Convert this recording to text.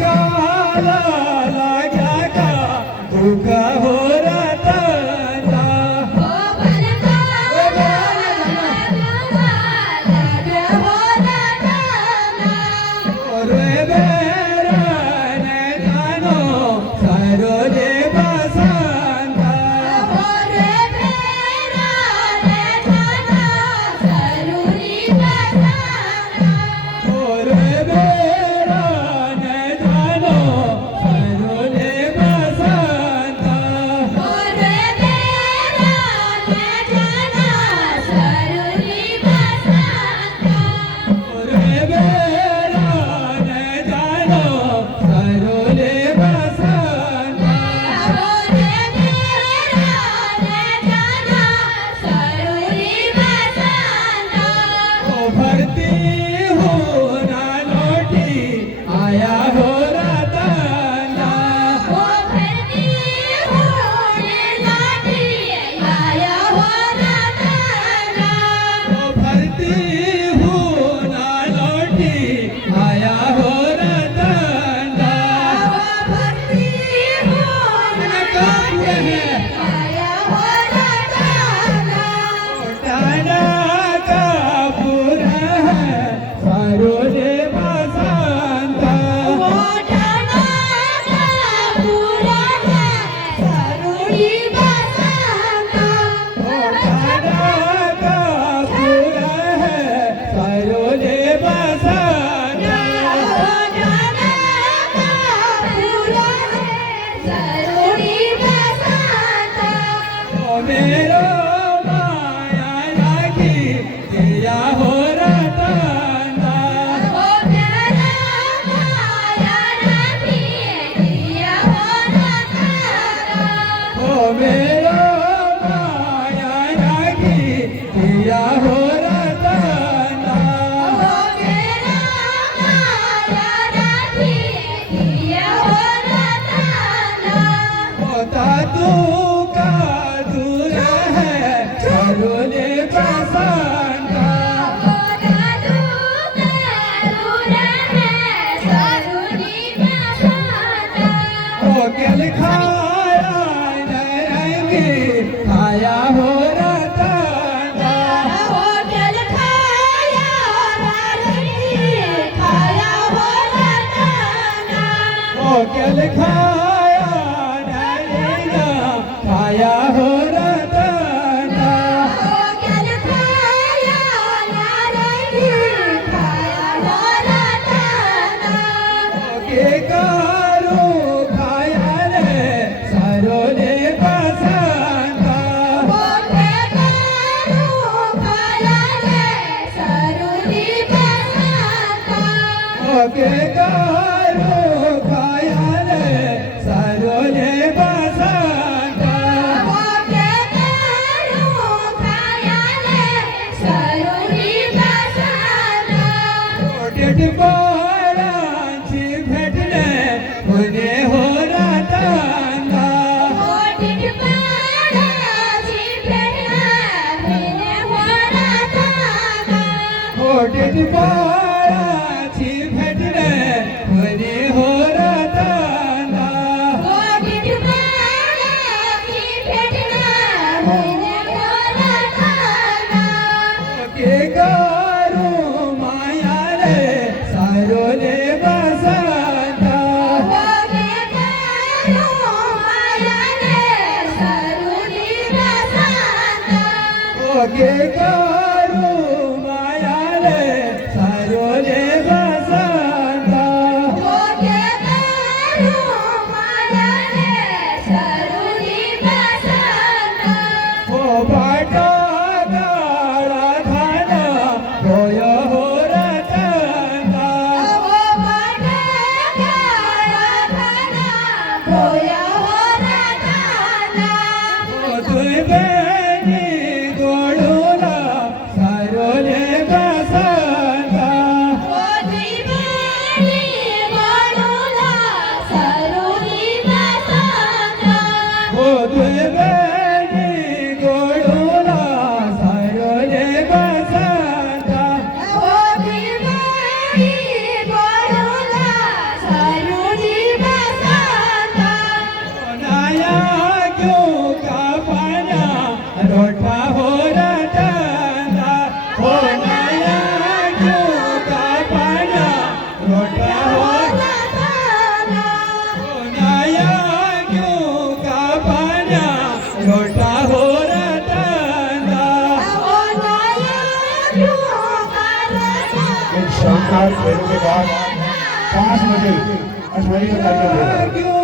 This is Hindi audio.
काला लाग्या का धोका हो रतना रे बेरन जानो सरो दे बसंता रे बेरन जानो सरूरी बसंता रे बेरन जानो सरो दे बसंता रे बेरन जानो सरूरी बसंता रे बेरन जानो सरोले बसंता रे बेरन जानो सरूरी बसंता ओ भरती हो ना लौटी आया हो रतना ओ भरती हो ना लौटी आया हो रतना ओ भरती हो ना लौटी आया हो रतना ओ भरती हो ना लौटी आया हो रतना टाना का पूरा है सरोले बसंता टाना का पूरा है सरूरी बसंता टाना का पूरा है सरोले बसंता टाना का पूरा है सरूरी बसंता ओ मेरो माया लागी दिया हो रतना ओ मेरा माया लागी दिया हो रतना ओ मेरो माया लागी दिया हो रतना ओ मेरा माया लागी दिया हो रतना होता तू का दूर है सरोले बसंता होता तू का दूर है सरूरी बसंता ओ केल खाया नरंगी खाया हो रतना ओ केल खाया नरंगी खाया हो रतना ओ केल खाया नरंगा खाया हो रतना ओ केल खाया नरंगी खाया हो रतना के कारो खाया रे सरोले बसंता के कारो खाया रे सरूरी बसंता के कारो खाया रे सरोले बसंता के कारो खाया रे सरूरी बसंता डेट पारांची भेटले होणे हो रतना डेट पारांची भेटले होणे हो रतना डेट पारांची भेटले होणे हो रतना डेट पारांची भेटले होणे हो रतना के गारो माया रे सरोले बसंता के गारो माया रे सरूरी बसंता के गारो माया रे सरोले बसंता के गारो माया रे सरूरी बसंता ओ बाटा गाळा खाना होय हो रतना ओ बाटा रोटा हो रटाना हो नया क्यों का पाना रोटा हो नया क्यों का पाना रोटा हो रटाना एक शानदार खेलों के बाद 5 बजे अठवाई का कार्यक्रम होगा।